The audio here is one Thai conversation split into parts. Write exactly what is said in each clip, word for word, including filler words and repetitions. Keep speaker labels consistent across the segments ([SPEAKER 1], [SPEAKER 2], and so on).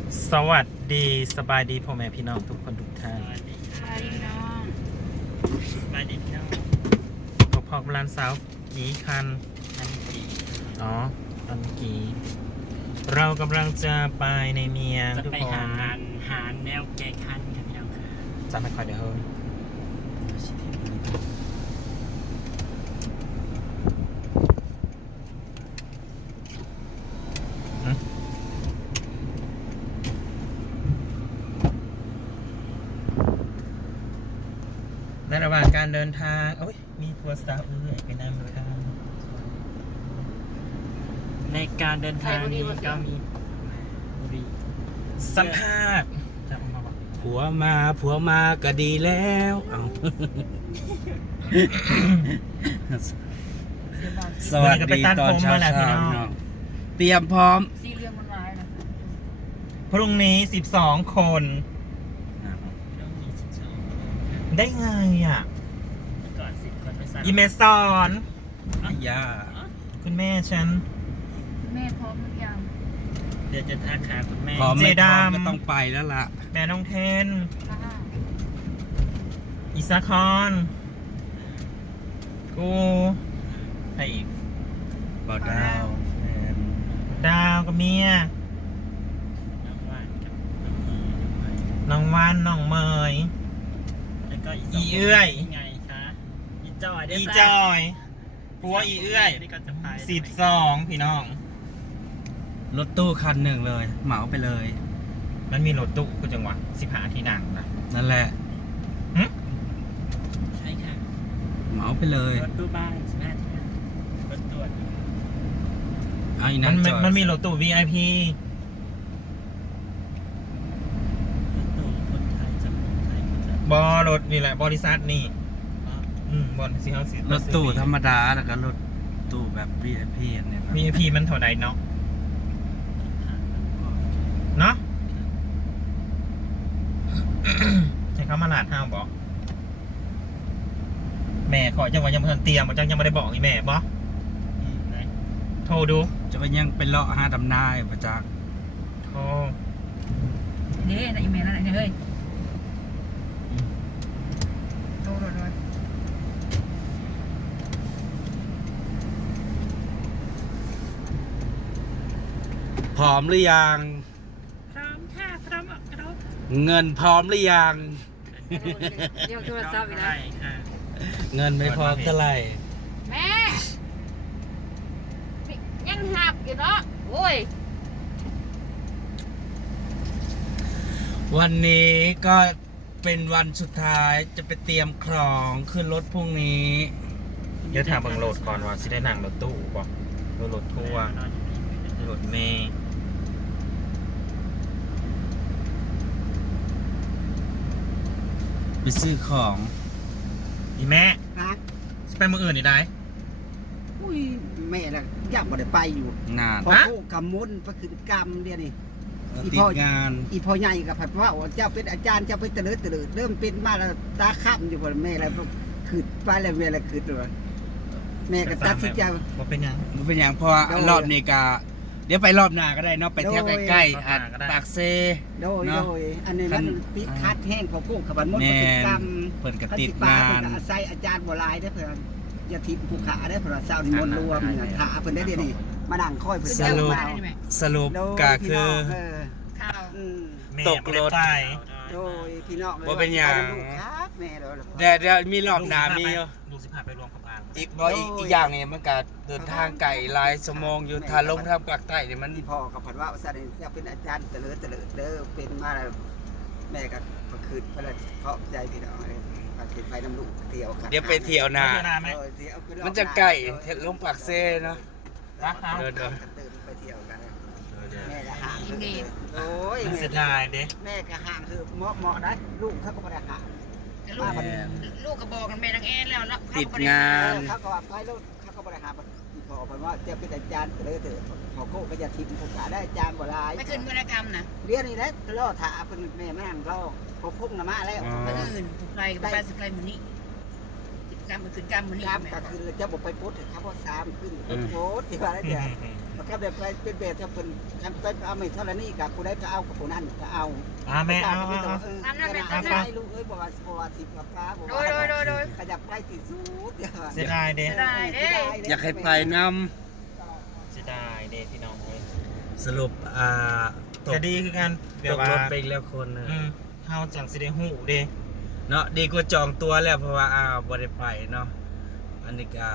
[SPEAKER 1] สวัสดีสบายดีพ่อแม่พี่น้องทุกคนทุกท่าน
[SPEAKER 2] สวัสดีพี่น้องสวัสดีพี่น้อง
[SPEAKER 1] พอพอกร้านสาวกี่คัน
[SPEAKER 2] อันกี่
[SPEAKER 1] อ๋ออันกี่เรากำลังจะไปในเมียง
[SPEAKER 2] จะ
[SPEAKER 1] ทุก
[SPEAKER 2] ไป
[SPEAKER 1] ค
[SPEAKER 2] หาน หาแนวแก้คันค่ะพี่น้องค่ะ
[SPEAKER 1] จะไม่ค่อยเดี๋ยวเฮ้ยในระหว่างการเดินทางโอ้ยมีทัวร์สาวเอ้ยไปนำค่ะ
[SPEAKER 2] ในการเดินทางนี้ก็มีบุรี
[SPEAKER 1] สัมภาษณ์จะเอามาบอก
[SPEAKER 3] ผัวมาผัวมาก็ดีแล้วเอาสวัสดีตอนเช้าๆพี่น้องเตรียมพร้อม
[SPEAKER 2] ซีเรียมมันร้ายนะ
[SPEAKER 1] พรุ่งนี้สิบสองคน
[SPEAKER 2] พี่น้องมีชิดชอบ
[SPEAKER 1] ได้ไงอ่ะ
[SPEAKER 2] ก่อนสิบคนไปสั่ง
[SPEAKER 1] อีเมสอน
[SPEAKER 3] ย่า
[SPEAKER 1] คุณแม่ฉัน
[SPEAKER 4] แม่พร้อมหรือยัง
[SPEAKER 2] เดี๋ยวจะทักหาคุณแม่
[SPEAKER 3] พร้อมไม่
[SPEAKER 1] เจ
[SPEAKER 3] พร้อม
[SPEAKER 1] ดำ
[SPEAKER 3] ก็ต้องไปแล้วล่ะ
[SPEAKER 1] แม่น้องเทน
[SPEAKER 4] ค่ะ
[SPEAKER 1] อิสาคอนกูใครอีก
[SPEAKER 3] บ่าวดาวแอน
[SPEAKER 1] ดาวกับเมีย
[SPEAKER 2] น้องว่านกับน้องเมย์ด้วย
[SPEAKER 1] น้องวันน้องเมย
[SPEAKER 2] แล้วก็อี
[SPEAKER 1] อีเอื้อย
[SPEAKER 2] ไงคะอีจอยได้
[SPEAKER 1] อี
[SPEAKER 2] ปะ
[SPEAKER 1] จอยผัวอีเอื้อย
[SPEAKER 2] นี่ก็จะไป
[SPEAKER 1] สิบสองพี่น้อง
[SPEAKER 3] รถตู้คันหนึ่งเลย เหมาไปเลย
[SPEAKER 1] มันมีรถตู้คุณจังหวะสิบหาที่นั่งนะ
[SPEAKER 3] นั่นแหละ
[SPEAKER 2] ใช่ค่ะ
[SPEAKER 3] เหมาไปเลย
[SPEAKER 2] รถตู้บ้านใช่ไหมรถตรวจ
[SPEAKER 3] เอาอี
[SPEAKER 1] มั
[SPEAKER 3] นั้น
[SPEAKER 1] น
[SPEAKER 3] จอย
[SPEAKER 1] มันมีรถตู้ วี ไอ พี
[SPEAKER 2] รถตู้คนไทยจะคนไทยก็จะ
[SPEAKER 1] บอรถนี่แหละบริษัทนี่ อืมบอลซีเฮาส์
[SPEAKER 3] รถตู้ธรรมดาแล้วก็รถตู้แบบ วี ไอ พี เนี่ยนะ
[SPEAKER 1] วี ไอ พี มันเท่าใดเนาะเนาะ ใช้คำมาลาดห้าวบอกแม่ขอจังหวะยังไม่ทันเตรียมบอกจังยังไม่ได้บอกอีแม่บอ
[SPEAKER 2] อืมไหน
[SPEAKER 1] โทรดู
[SPEAKER 3] จะไปยังเป็นเลาะหาดำนายประจักษ์
[SPEAKER 1] โทร
[SPEAKER 4] เด้นะอีเมลนั่นไหนเฮ้ยโตรถเลย
[SPEAKER 3] พร้อมหรือยัง
[SPEAKER 2] พร้อมค่ะพร้อมอ่ะครับ
[SPEAKER 3] เงินพร้อมหรือยัง
[SPEAKER 4] เดี๋ยวโทรศัพท์อีก
[SPEAKER 2] ใช่
[SPEAKER 4] แล้ว
[SPEAKER 2] ค่ะ
[SPEAKER 3] เงินไม่พร้อมเท่าไหร่
[SPEAKER 4] แม่ยังหับอยู่เนาะโอ้ย
[SPEAKER 3] วันนี้ก็เป็นวันสุดท้ายจะไปเตรียมของขึ้นรถพรุ่งนี้
[SPEAKER 1] เดี๋ยวถามเบิ่งโหลดก่อนว่าสิได้นั่งรถตู้บอกหรือรถทัวร์หรือรถเมล์
[SPEAKER 3] ไปซื้อของ
[SPEAKER 1] อีแม่
[SPEAKER 5] ฮะ
[SPEAKER 1] สิไปเมืองอื่นนี่ได้
[SPEAKER 5] อุ้ยแม่น่ะอยากบ่ได้ไปอยู่
[SPEAKER 3] งาน
[SPEAKER 5] เพราะ
[SPEAKER 1] ฮะ
[SPEAKER 5] โคกำมุนก็คือกรรมเดียวนี่ อี
[SPEAKER 3] ติ
[SPEAKER 5] พ่
[SPEAKER 3] ด
[SPEAKER 5] อ
[SPEAKER 3] งาน
[SPEAKER 5] อีพ่อใหญ่กับพัดว่าเจ้าเป็นอาจารย์เจ้าไปเตลิดเตลิดเริ่มเป็นมาแล้วตาข้ามอยู่บ่แม่แล้วขืดไปแล้วแม่แล้วขืดเลยแม่ก็ตัดสินใจ
[SPEAKER 1] ว่าเป็นหยัง
[SPEAKER 3] มันเป็นอย่างเพราะว่า
[SPEAKER 5] โดย
[SPEAKER 3] รอบนี้ก็เดี๋ยวไปรอบหน้าก็ได้เนาะไปเที่ยว
[SPEAKER 5] โดย
[SPEAKER 3] ใกล้
[SPEAKER 1] รอบ
[SPEAKER 3] ๆ
[SPEAKER 1] ห
[SPEAKER 3] อั
[SPEAKER 1] น้า
[SPEAKER 3] ด
[SPEAKER 1] ก็ได้
[SPEAKER 3] ปากเซ
[SPEAKER 5] โดย
[SPEAKER 3] เนาะ
[SPEAKER 5] โดยอันนี้มันติดคัดแห้งพอโคกกับบันมด
[SPEAKER 3] แม่
[SPEAKER 5] ก็ติดกรรม
[SPEAKER 3] เพิ่นก็
[SPEAKER 5] คัน
[SPEAKER 3] ติด
[SPEAKER 5] สิปลาง
[SPEAKER 3] า
[SPEAKER 5] เพิ่น
[SPEAKER 3] น
[SPEAKER 5] ก็อาศัยอาจารย์บ่หลายได้อเพิ่นอย่าทิพย์ผู้ขาได้อเพิ่นว่าเช้านิมนต์รวมเนี่ยถาเพิ่นได้เดี๋ยวนี้มานั่งคอยเพิ่น
[SPEAKER 3] สรุป
[SPEAKER 5] เจ้ามา
[SPEAKER 3] สรุป
[SPEAKER 5] โดย
[SPEAKER 3] ก็
[SPEAKER 5] พี่
[SPEAKER 3] คื
[SPEAKER 5] น้
[SPEAKER 3] อ
[SPEAKER 5] งเออ
[SPEAKER 4] ข้าว
[SPEAKER 5] อืม
[SPEAKER 1] แม่
[SPEAKER 3] ตกรถ
[SPEAKER 1] บ่ได้ไป
[SPEAKER 5] โดยพี่น้อง
[SPEAKER 3] บ่เป็นหยัง
[SPEAKER 5] ไปลูกครับแม่เรา
[SPEAKER 3] เดี๋ยวเดี๋ยวมีรอบหน้ามีอยู่
[SPEAKER 1] ลูกสิพาไปรวมกับอาง
[SPEAKER 3] อีกบ่อีกอีกอย่างนี่มันก็เดินทางไกลหลายชั่วโมงอยู่ถ้าลงทางปากใต้นี่มัน
[SPEAKER 5] ที่พ่อกับผัดว่าซะนี่จะเป็นอาจารย์เตลิดเตลิดเด้อเป็นมาแล้วแม่ก็ก็คืนเพิ่นละเพราะใจพี่น้องเลยพาสิไปน้ำลูกเที่ยวครับ
[SPEAKER 3] เดี๋ยวไปเที่ยวหน้า
[SPEAKER 1] เที่ยวนาไหม
[SPEAKER 5] เออเที่ยวไปรอบ
[SPEAKER 3] มันจะใกล้ลงปากเซเนาะ
[SPEAKER 1] รักเขา
[SPEAKER 3] เดินเดิน
[SPEAKER 5] เดินไปเที่ยวกันแม่ก็ห่างคือโอ้ย
[SPEAKER 1] มัน
[SPEAKER 5] แม่
[SPEAKER 1] เสียดายเด้
[SPEAKER 5] แม่ก็ห่างคือเหมาะเหมาะได้ลูกเขาก็บ่ได้ห่าง
[SPEAKER 4] ลูกลูกก็บอกกันแม่นางแอนแล้วแล้ว
[SPEAKER 3] ติดงาน
[SPEAKER 5] เขาก็ว่าไปลูกเขาก็บ่ได้ห่างที่พ่อเพิ่นว่าจะเป็นอาจารย์เตลิดเตลิดพอโก้ก็จะทิมผู้ขาได้อาจารย์บ่หลาย
[SPEAKER 4] ไม่ขึ้นวรรณกรรมนะ
[SPEAKER 5] เรียนนี่แหละล่อถาเพิ่นแม่มานั่งรอพอพุ่งน่ะมาแล้ว
[SPEAKER 3] อ๋อ
[SPEAKER 4] คนอื่นถูกใครกับไปสิใครมือนี้กิจกรรมมันขึ้นกรรมมือนี้
[SPEAKER 5] กามก็คือจะบอกไปปุ๊บถึงครับว่าสามขึ้นโพสที่ว่าแล้วเดี๋ยวถ้าแบบไปเป็นแบบถ้าเป็นทำไปเอาไม่เท่านี้กับผู้ใดก็เอากับผู้นั้นก็เอา
[SPEAKER 1] อ่าแม่เอาเอาเอา
[SPEAKER 5] เออให้ลูกเอ้ยบอกว่าบอกว่าสิบกับป้าบอก
[SPEAKER 4] โด
[SPEAKER 5] ว่าย
[SPEAKER 4] โดยโดยโดย
[SPEAKER 5] ขยับไปที่สุดเดี๋ยว
[SPEAKER 1] เสียดายเด้
[SPEAKER 4] ได้เด้
[SPEAKER 3] อยากให้ไปน
[SPEAKER 1] เสียดายเด้พี่น้องเอ้ย
[SPEAKER 3] ำสรุปอ่าตก
[SPEAKER 1] จะดีคือกันแบ
[SPEAKER 3] ต
[SPEAKER 1] บ
[SPEAKER 3] ก
[SPEAKER 1] ว่าร
[SPEAKER 3] ถไปอีกแล้วคนหนึง
[SPEAKER 1] อืมเฮาจังสิได้ฮู้เด้
[SPEAKER 3] เนาะดีกว่าจองตัวแล้วเพราะว่าอ่าบ่ได้ไปเนาะอันนี้ก็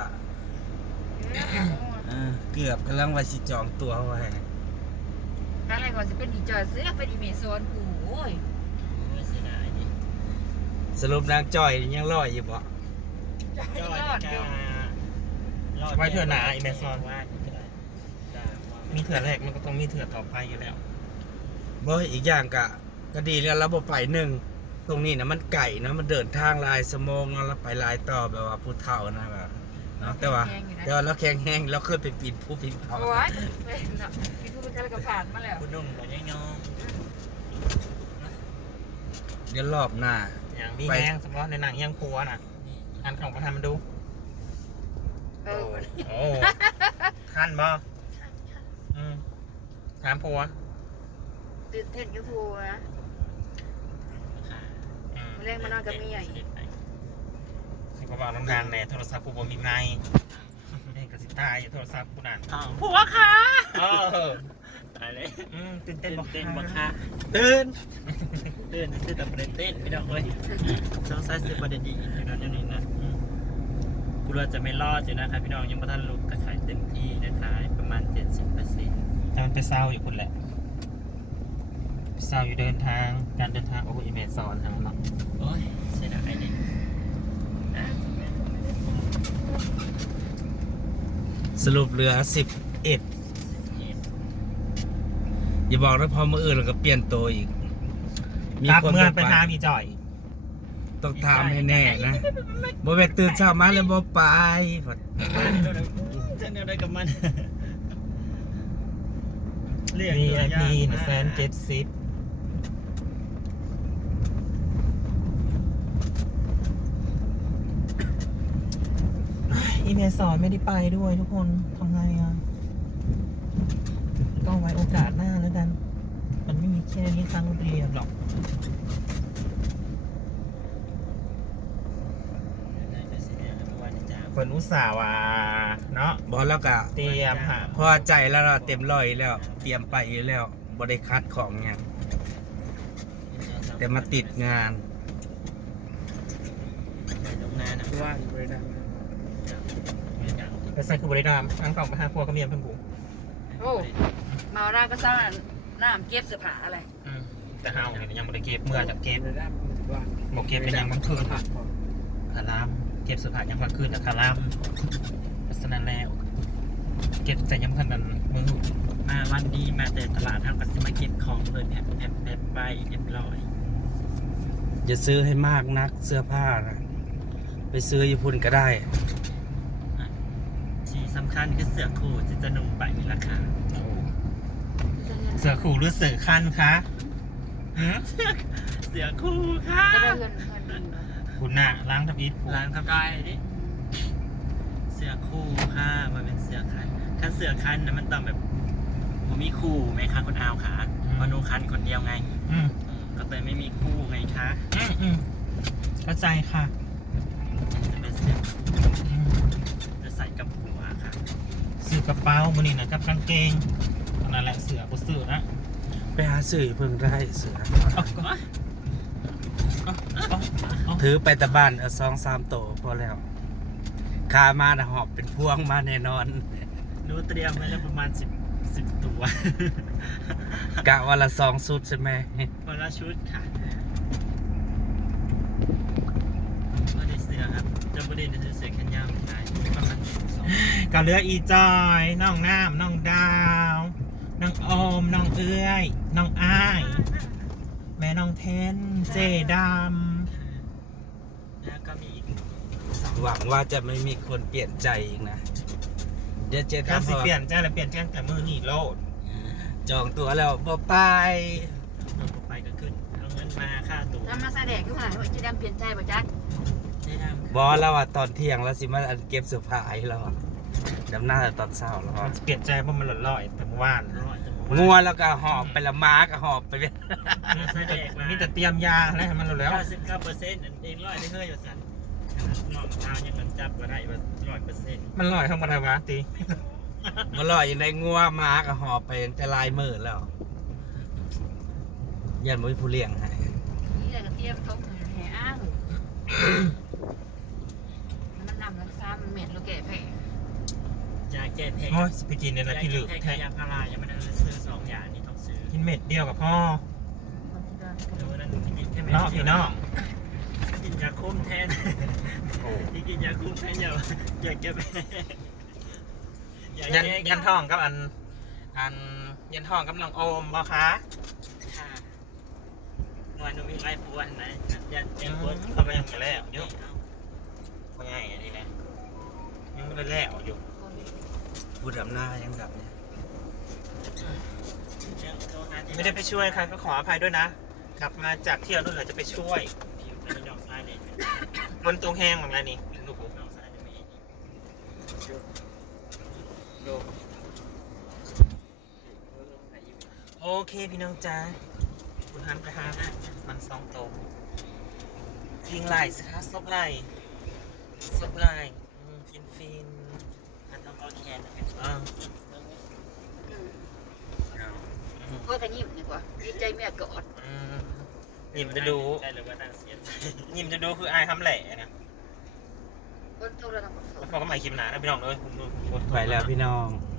[SPEAKER 3] เออเกือบกำลังว่าสิจองตัวไว้
[SPEAKER 4] อะไรก่อนจะเป็นดีจอยซื้อเป็นอีเมซอนกูโอ้ย
[SPEAKER 2] เสียดายนี่
[SPEAKER 3] สรุปนางจ้อยยังรออยู่บ่
[SPEAKER 4] ไม่รอดอยู่
[SPEAKER 1] ไว้เถื่อหนาอีเมซอน
[SPEAKER 2] ว่า
[SPEAKER 1] มีเถื่อแรกมันก็ต้องมีเถื่อต่อไปอยู่แล้ว
[SPEAKER 3] บ่อีกอย่างก็ก็ดีแล้วเราบ่ไปหนึ่งตรงนี้นะมันไก่นะมันเดินทางหลายสมองเนาะแล้วไปหลายต่อแบบว่าผู้เฒ่านะแบบเนาะแต่ว่าแต่ว่าเราแข็งแรงเราเคยไปปีนผู้ปีนเขา
[SPEAKER 4] โอ้ยเป็นเนาะพี่ทูเป็นกระผ่านมาแล้ว
[SPEAKER 2] คุณนุ่มกับยังยอง
[SPEAKER 3] เดี๋ยวรอบหน้า
[SPEAKER 1] อย่างมีแห้งเฉพาะในหนังยังครัวน่ะอันของประธานมันดู
[SPEAKER 4] เออ
[SPEAKER 1] โอ้ท่านบ่อืมถามผัว
[SPEAKER 4] ตื่นเต้นกับทูนะเล่นมานอนกับเมียอีก
[SPEAKER 1] สิบ่บอกน้ำดังแน่โทรศัพท์กูบ่มีไม้เล่นกับสิตายอยู่โทรศัพท์กูนั่น
[SPEAKER 2] ผัวค่ะ
[SPEAKER 1] เออ
[SPEAKER 2] ตายเลย
[SPEAKER 1] อืมตื่น
[SPEAKER 2] เต้
[SPEAKER 1] เต้
[SPEAKER 2] น
[SPEAKER 1] น
[SPEAKER 2] บ
[SPEAKER 1] บ่
[SPEAKER 2] อกเต้น
[SPEAKER 1] ค่ะ
[SPEAKER 2] บอกค่ะตื่นตื่นตื่นแต่ประเด็นเต้นไม่ได้เลยสงสัยซื้อประเด็นดีอยู่นั่นนี่นะกูเราจะไม่รอดอยู่นะครับพี่น้องยังไม่ทันลุกแต่ขายเต็มที่นะคะประมาณเจ็ดสิบเปอร์เซ็นต์
[SPEAKER 1] แต่มันไปเศร้าอยู่คุณแหละเศร้าอยู่เดินทางการเดินทางโอ้โหอีเมลสอนทางเนาะ
[SPEAKER 2] โอ้ยเสียดายดิ
[SPEAKER 3] สรุปเหลือสิบเอ็ดอย่าบอกนะพอมืออื่นเราก็เปลี่ยนตัวอีก
[SPEAKER 1] กลับเมือง
[SPEAKER 3] ต้
[SPEAKER 1] ไปทางอีจ่อย
[SPEAKER 3] ต้องถามให้แน่นะบ่แม่นตื่นเช้ามาแล้วบ่ไป
[SPEAKER 2] จะแนวได้กับมันเรียก
[SPEAKER 1] มี
[SPEAKER 2] ตัว
[SPEAKER 1] ไอ
[SPEAKER 2] อย่าง
[SPEAKER 1] พีหนึ่งแสนเจ็ดสิบอีเมลสอนไม่ได้ไปด้วยทุกคนทำไงอ่ะก็ไว้โอกาสหน้าแล้วกัน มันไม่มีแค่นี้ครั้งเดียวหรอก เปิดอุตส่าห์ว่าเนาะ
[SPEAKER 3] บ่แล้วก็
[SPEAKER 1] เตรียมหา
[SPEAKER 3] พอใจแล้วเราเต็มร้อยแล้ว เตรียมไปอยู่แล้วบ่ได้คัดของหยังแต่มาติดงาน
[SPEAKER 2] ตรงนั้นนะว่าอยู่เลยนะ
[SPEAKER 1] ไปใส่คือบริดามทั้งกล่องไปหาพวกกระเมียนเพิ่นผู
[SPEAKER 4] โอ้มาหน้าก็สร้างน้ำเก็บเสื้อผ้าอะไร
[SPEAKER 1] อืมแต่เฮาเนี่ยยังบ่ได้เก็บเมื่อจากเก็บบ่เก็บเป็นยังบางคืนคารามเก็บเสื้อผ้ายังบางคืนแต่คารามเพราะฉะนั้นแล้ว เก็บแต่ยังบ่ทันนั้นมือ
[SPEAKER 2] มาวันดีมาแต่ตลาดทำกับซิมาเก็บของเลยแอบแอบแอบไปเรียบร้อย
[SPEAKER 3] อย่าซื้อให้มากนักเสื้อผ้านะไปซื้อญี่ปุ่นก็ได้
[SPEAKER 2] ที่สำคัญคือเสือคู่ที่จะนุ่งไปมีราคา
[SPEAKER 1] เสือขู่หรือเสือคันคะหืม
[SPEAKER 2] เสือคู่ค่ะ
[SPEAKER 4] จะได้เงินเงินดีเนาะ
[SPEAKER 1] คุณน่ะล้างทับอิฐ
[SPEAKER 2] ล้างทำได้ดิเสือคู่ค่ะมันเป็นเสือคันคันเสือคันนะมันต้องแบบผมมีคู่ไหมคะคุณอาวขาเพราะหนูคันคนเดียวไง
[SPEAKER 1] อืม
[SPEAKER 2] อืมก็เลยไม่มีคู่ไงคะ
[SPEAKER 1] อืมอืมเข้าใจค่ะ
[SPEAKER 2] จะเป็นเสือ
[SPEAKER 1] อืม
[SPEAKER 2] จะใส่กับหัวค่ะ
[SPEAKER 1] ซื้อกระเป๋ามือนี่นะกับกางเกงนั่นแหละเสือกูซื้อนะ
[SPEAKER 3] ไปหาซื้อเพิ่งได้เสื้อ
[SPEAKER 1] เอาก็เอาเอาเอา
[SPEAKER 3] ถือไปแต่บ้านเอาสองสามโตพอแล้วคามาน่ะหอบเป็นพวงมาแน่นอน
[SPEAKER 2] หนูเตรียมไว้แล้วประมาณสิบสิบตัว
[SPEAKER 3] กะวันละสองชุดใช่ไหม
[SPEAKER 2] วันละชุดค่ะไม่ได้เสือครับจะไม่ได้เสือแขนยาวได้ประมาณสอง
[SPEAKER 1] กับเรืออีจอยน้องน้ำน้องดาวน้องอมน้องเอื้อยน้องอ้าย แม่น้องเทนเจด
[SPEAKER 2] แล้วก็มีอีก
[SPEAKER 3] หวังว่าจะไม่มีคนเปลี่ยนใจอีกนะเดี๋ยวเจ
[SPEAKER 1] ำ
[SPEAKER 3] อกั
[SPEAKER 1] การ
[SPEAKER 3] น
[SPEAKER 1] สิเปลี่ยนใจแล้วเปลี่ยนใจแต่มือนี่โลด
[SPEAKER 3] จองตัวแล้วบ่ไป
[SPEAKER 2] เราไปก็ขึ้นเอาเงินมาค่าตั๋ว
[SPEAKER 4] ทำมาแสดงขึ้นมาว่าจะดำเปลี่ยนใจป่ะจ๊ะ
[SPEAKER 2] ได้ดำ
[SPEAKER 3] บอแล้วว่าตอนเที่ยงแล้วสิมาอันเก็บเสื้อผ้าให้เราอะ
[SPEAKER 2] อ
[SPEAKER 3] ดำหน้าแต่ตอนเช้าแล้ว
[SPEAKER 1] มันเปลี่ยนใจเพราะมันหล่นลอยแต่เมื่อวาน
[SPEAKER 2] ร้อยจังห
[SPEAKER 3] งั
[SPEAKER 2] วะ
[SPEAKER 3] วแล้วก็หอบไปละม้าก็หอบไปเลย
[SPEAKER 2] มีแสดงมา
[SPEAKER 1] มีแต่เตรียมยาอะไรให้มันแล้ว
[SPEAKER 2] เก้าสิบเก้าเปอร์เซ็นต์เองร้อยได้เฮ้ยอยู่สันนอกทางยังมันจับก็ได้ว่าร้อยเปอร์เซ็นต์
[SPEAKER 1] มันลอยทั้งหมดเลยวะตี
[SPEAKER 3] มาลอยอยู่ในงัวม้าก็หอบไปแต่ลายมือแล้วยันมุ้ยผู้เลี้ยงให้
[SPEAKER 4] นี่แหละก็เตรียมทบแห่อ้างมันนำรักษามันเหม็นแล้วแก่แผล
[SPEAKER 2] จะแก้แพ้
[SPEAKER 1] โอ้ยสไปกินเนี่ยนะพี่หลือ
[SPEAKER 2] แพ้
[SPEAKER 1] แท้
[SPEAKER 2] ยาพารายังไม่ได้ซื้อสองอย่างนี้ต้องซื้อ
[SPEAKER 1] กินเม็ดเดียวกับพ่อ
[SPEAKER 2] เดี๋ยวนั้นกินแค่ไม่
[SPEAKER 1] เนาะพี่น้อง
[SPEAKER 2] กินยาคุมแทนที่กินยาคุมแทนอย่าอย่าแก้แพ้อย่า
[SPEAKER 1] ยัน
[SPEAKER 2] แก้
[SPEAKER 1] ยันทองกับอัน อันยันทองกับน้องโอมบ่คะ
[SPEAKER 2] ค่ะหน่วยหนูมีไรปวดไหนยัน
[SPEAKER 1] ยั
[SPEAKER 2] ยัง ง
[SPEAKER 1] ป
[SPEAKER 2] ป
[SPEAKER 1] ว
[SPEAKER 2] ว
[SPEAKER 1] ด
[SPEAKER 2] ด
[SPEAKER 1] เข้าไปยังไม่แล้วเดี๋ยวว่าไงอันนี้นะยังไม่ได้แล้วอยู่
[SPEAKER 3] ผู้ดำหน้ายังดับเนี่ย
[SPEAKER 1] ไม่ได้ไปช่วยใครก็ขออภัยด้วยนะ กลับมาจากเที่ยวนู่นเลยจะไปช่วย
[SPEAKER 2] ผิวเป็นดอกซ้ายเลย
[SPEAKER 1] บนตรงแห้งเหมือนกันนี่ดูผม
[SPEAKER 2] ดอกซ้ายจะมี
[SPEAKER 1] โอเคพี่น้องจ้าคุณฮันไปหามันสองโตวยิงไหล่สิคะซบไหล่ซบไหล่อืมฟินฟิน
[SPEAKER 2] อันต้องเอาแขน
[SPEAKER 1] อ่า
[SPEAKER 4] ก็กระยิ้มดีกว่าดีใจแม่กอด
[SPEAKER 1] อืมยิ้มจะดู
[SPEAKER 2] ใจหรือว่าตั้งเสียใจ
[SPEAKER 1] ยิ้มจะดูคืออายทำแหล่นะ
[SPEAKER 4] คนโทรศัพท์
[SPEAKER 1] แล้วพอก็มาคลิปหนานะพี่น้องเลย
[SPEAKER 3] ไปแล้วพี่น้อง
[SPEAKER 1] บ